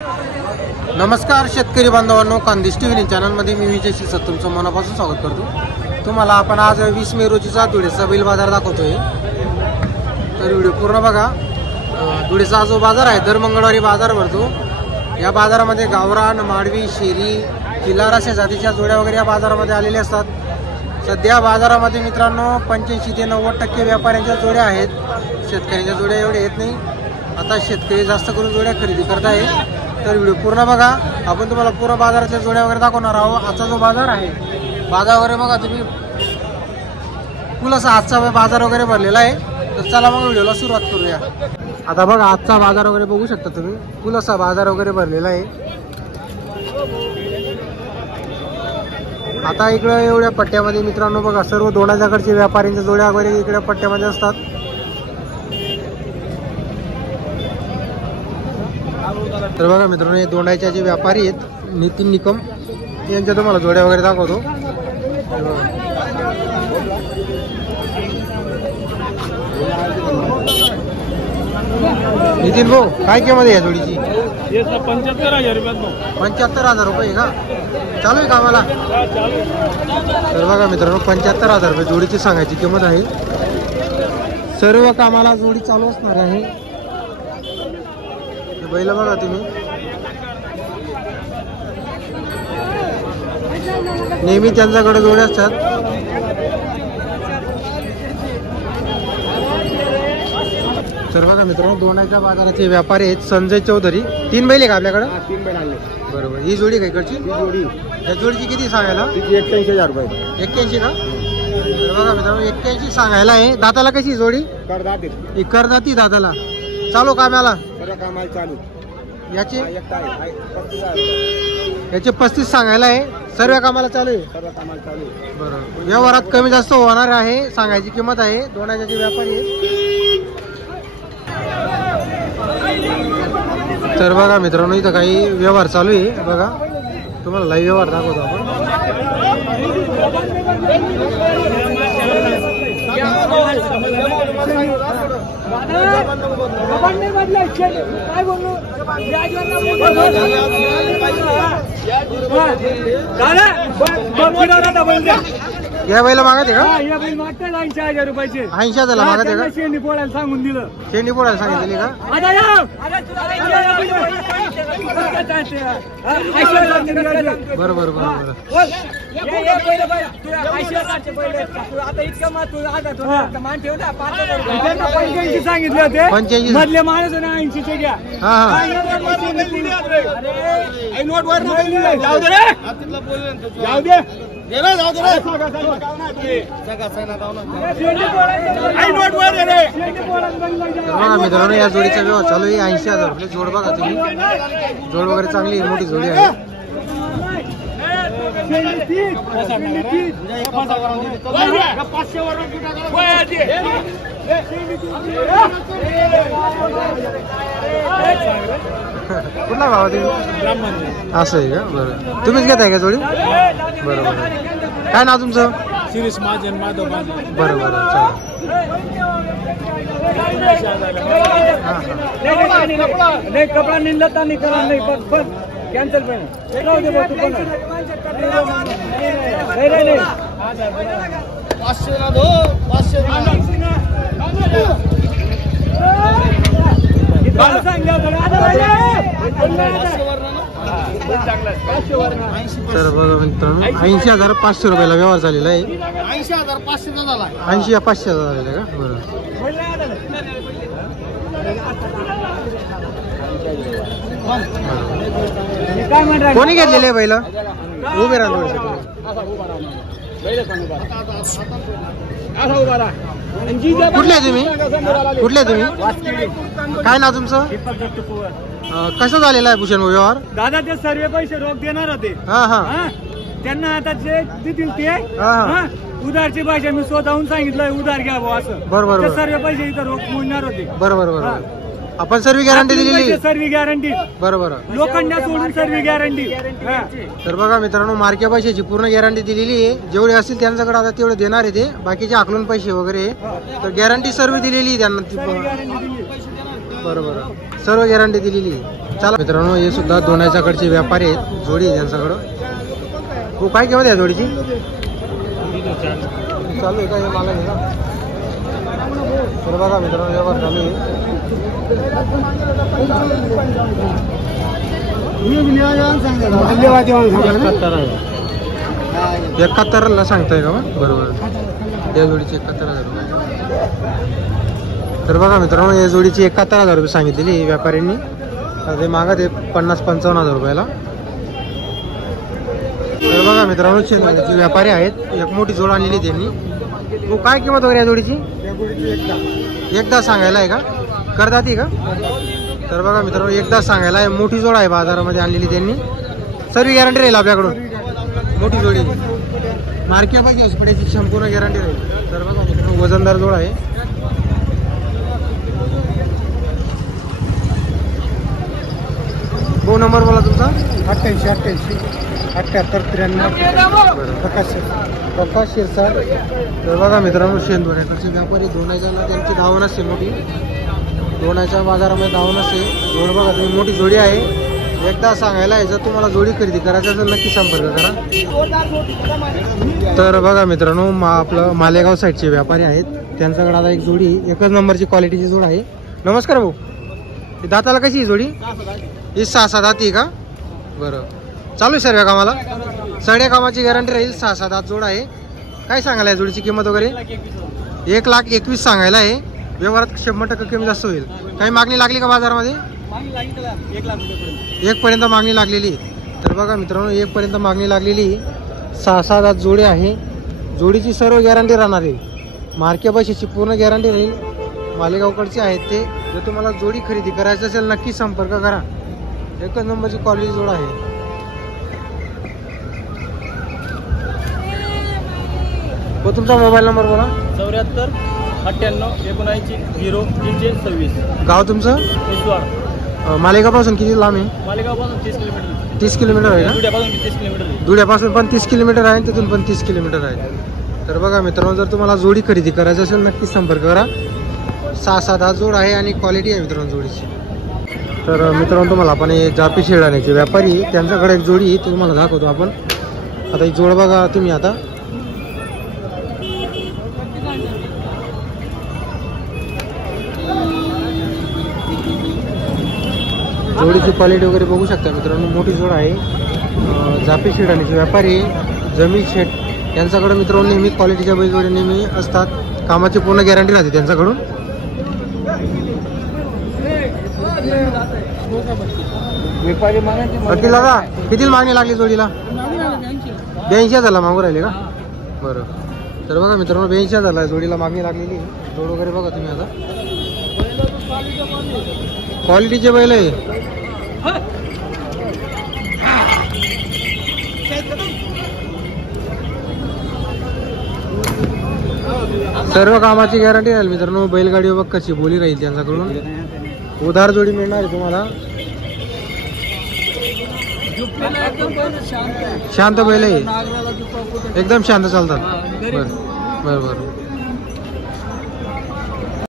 नमस्कार शेतकरी बांधवांनो, खानदेश टीव्ही चॅनलमध्ये मी विजय शिरसाट तुमचं मनापासून स्वागत करतो। तुम्हाला आपण आज 20 मे रोजीचा धुळेचा बैल बाजार दाखवतोय, तर व्हिडिओ पूर्ण बघा। धुळेचा जो बाजार आहे दर मंगळवारी बाजार भरतो। या बाजारामध्ये गावरान, माडवी, शेरी, किल्लार अशा जातीच्या जोड्या वगैरे या बाजारामध्ये आलेल्या असतात। सध्या बाजारामध्ये मित्रांनो 85 ते 90% व्यापाऱ्यांच्या जोड्या आहेत, शेतकऱ्यांच्या जोड्या एवढ्या येत नाही। आता शेतकरी जास्त करून जोड्या खरेदी करत आहे, तर व्हिडिओ पूर्ण बघा। आपण तुम्हाला पूर्ण बाजारातल्या जोड्या वगैरे दाखवणार आहोत। आजचा जो बाजार आहे, बाजार वगैरे बघा तुम्ही, फुल असा आजचा बाजार वगैरे भरलेला आहे। तर चला मग व्हिडिओला सुरुवात करूया। आता बघा आजचा बाजार वगैरे बघू शकता तुम्ही, फुल असा बाजार वगैरे भरलेला आहे। आता इकडे एवढ्या पट्ट्यामध्ये मित्रांनो बघा, सर्व दोंडाच्याकडचे व्यापाऱ्यांच्या जोड्या वगैरे इकडे पट्ट्यामध्ये असतात। तर बघा मित्रांनो, हे दोंडाच्या जे व्यापारी आहेत नितीन निकम, यांच्या तुम्हाला जोड्या वगैरे दाखवतो। नितीन भाऊ, काय किंमत आहे या जोडीची? 75,000 रुपये। 75,000 रुपये का? चालू आहे कामाला? तर बघा मित्रांनो, 75,000 रुपये जोडीची सांगायची किंमत आहे। सर्व कामाला जोडी चालू असणार आहे। बैल बघा तुम्ही, नेहमी त्यांच्याकडे जोड्या असतात। तर बघा मित्रांनो, दोंडाच्या बाजाराचे व्यापारी आहेत संजय चौधरी। 3 बैल आहे का आपल्याकडे? 3 बैल आणले। बरोबर, ही जोडी काय इकडची? जोडी या जोडीची किती सांगायला? 81,000 रुपये। 81 का? तर बघा मित्रांनो, 81 सांगायला आहे। दाताला कशी जोडी? करदाते ही करदाती दाताला। चालू कामाला? सर्व कामाला चालू। याचे एक आहे 35,000। याचे 35 सांगायला आहे। सर्व कामाला चालू आहे? सर्व कामाला चालू। बरोबर, व्यवहारात कमी जास्त होणार आहे, सांगायची किंमत आहे। दोंडाच्या जे व्यापारी आहेत। तर बघा मित्रांनो, इथं काही व्यवहार चालू आहे बघा, तुम्हाला लाईव्ह व्यवहार दाखवतो आपण। या बैला मागत आहे का? या बैल मागतात 80,000 रुपयाचे। 80,000 मागत आहे का? शेंडी पोळायला सांगून दिलं। शेंडी पोळायला सांगितली का? बरोबर बरोबर। 85 सांगितले होते, 85 मधले माणूस 80चे घ्या। हा हा, जाऊ दे। बघा मित्रांनो, या जोडीचा व्यवहार चालू आहे। 80,000 रुपये जोड बघा तुम्ही, जोड वगैरे चांगली आहे, मोठी जोडी आहे। कुठला भावा तुम्ही? असं आहे का? बरं, तुम्हीच घेताय का जोडी? बरोबर, काय नाव तुमचं? शिरीष महाजन माधव। बरं बरं, चला। नाही कपडा निघता नाही करा, नाही पण कॅन्सल पण राहू दे तू पण। नाही 500 ना दो, 500 तर बघा मित्रांनो, 80,500 रुपयाला व्यवहार झालेला आहे। 80,500 झाला। 80,500 झालेला का? बरं, कोणी घेतलेले बैल? उभे राहा थोडेसे तुम्ही। कुठले तुम्ही? कुठले तुम्ही? काय नाव तुमचं? कसं झालेला आहे भूषण व्यवहार? दादा ते सर्व पैसे रोख देणार होते। हा हा, त्यांना आता जे देतील ते हा, उधारची भाषा मी स्वतःहून सांगितलं, उधार घ्या भाऊ असं। बरोबर, सर्व पैसे इथं रोख मिळणार होते। बरोबर बरोबर। आपण सर्व गॅरंटी दिलेली? सर्व गॅरंटी। बरोबर, लोखंडा सोडून सर्व गॅरंटी। तर बघा मित्रांनो, मार्के पैशाची पूर्ण गॅरंटी दिलेली आहे। जेवढे असतील त्यांच्याकडे आता तेवढे देणार आहे ते, बाकीचे आकलून पैसे वगैरे, तर गॅरंटी सर्व दिलेली आहे त्यांना। बरोबर, सर्व गॅरंटी दिलेली आहे. चला मित्रांनो, हे सुद्धा दोनाच्याकडचे व्यापारी आहेत, जोडी आहे त्यांच्याकडं. हो, काय किंमत आहे जोडीची? चालू आहे का हे मला ना? तर बघा मित्रांनो, व्यवहार चालू आहे. 71ला सांगताय का मग? बरोबर, या जोडीची 71,000 रुपये. तर बघा मित्रांनो, या जोडीची 71,000 रुपये सांगितलेली व्यापाऱ्यांनी. ते मागत आहे 50-55,000 रुपयाला. तर बघा मित्रांनो, शेतकरी व्यापारी आहेत, एक मोठी जोड आणलेली त्यांनी. हो, काय किंमत वगैरे या जोडीची? एकदा सांगायला आहे का? करदाती का? तर बघा मित्रांनो, एकदा सांगायला आहे, मोठी जोड आहे, बाजारामध्ये आणलेली त्यांनी. सर्व गॅरंटी राहील आपल्याकडून, मोठी जोडी मार्केटमध्ये हॉस्पिटलची संपूर्ण गॅरंटी राहील. तर बघा मित्रांनो, वजनदार जोड आहे. फोन नंबर बोला तुमचा? 88-88-78-93 प्रकाश शिरसाट. तर बघा मित्रांनो, शेंदोऱ्याकडचे व्यापारी दोनाच्या त्यांची धावण असते मोठी, दोनाच्या बाजारामध्ये धावण असते. जोड बघा तुम्ही, मोठी जोडी आहे. एकदा सांगायला आहे, जर तुम्हाला जोडी खरेदी करायची असेल नक्की संपर्क करा. तर बघा मित्रांनो, आपलं मालेगाव साईडचे व्यापारी आहेत, त्यांच्याकडे आता एक जोडी, एकच नंबरची क्वालिटीची जोड आहे. नमस्कार भाऊ, दाताला कशी ही जोडी? ही 6-7 दाती का? बरं, चालू आहे सर्व कामाला, सगळ्या कामाची गॅरंटी राहील. 6-7 दात जोड आहे. काय सांगायला आहे जोडीची किंमत वगैरे? 1,21,000 सांगायला आहे. व्यवहारात 100% कमी जास्त होईल. काही मागणी लागली का बाजारामध्ये? 1 पर्यंत मागणी लागलेली. तर बघा मित्रांनो, 1 पर्यंत मागणी लागलेली. 6-7 दात जोडी आहे. जोडीची सर्व गॅरंटी राहणार आहे. मार्के बशीची पूर्ण गॅरंटी राहील. मालेगावकडचे आहेत ते. जर तुम्हाला जोडी खरेदी करायची असेल नक्की संपर्क करा. एकच नंबरची क्वालिटी जोड आहे. हो, तुमचा मोबाईल नंबर बोला. 74-98-79-0-326. गाव तुमचं? मालेगावपासून किती लांब आहे? मालेगावपासून 30 किलोमीटर. 30 किलोमीटर आहे का? धुळ्यापासून 30 किलोमीटर. धुळ्यापासून पण 30 किलोमीटर आहे, तिथून पण 30 किलोमीटर आहे. तर बघा मित्रांनो, जर तुम्हाला जोडी खरेदी करायची असेल नक्की संपर्क करा. 6-7 जोड आहे आणि क्वालिटी आहे मित्रांनो जोडीची. तर मित्रांनो, तुम्हाला आपण हे जापी शेडाण्याचे व्यापारी, त्यांच्याकडे एक जोडी तुम्हाला दाखवतो आपण. आता ही जोड बघा तुम्ही, आता जोडीची क्वालिटी वगैरे बघू शकता मित्रांनो. मोठी जोड आहे. जापी शेडाण्याचे व्यापारी जमीन शेठ यांच्याकडे मित्रांनो नेहमी क्वालिटीच्या बैलजोडी नेहमी असतात. कामाची पूर्ण गॅरंटी राहते त्यांच्याकडून. वकील दादा, किती मागणी लागली जोडीला? 82,000 मागू राहिले का? बरं. तर बघा मित्रांनो, 82,000 जोडीला मागणी लागलेली. जोड वगैरे बघा तुम्ही, आता क्वालिटीचे बैल आहे. सर्व कामाची गॅरंटी राहील मित्रांनो. बैलगाडी बघ कशी बोली राहील त्यांच्याकडून. उधार जोडी मिळणार आहे तुम्हाला. शांत बैल आहे, एकदम शांत चालतात. बरं बरं बरं.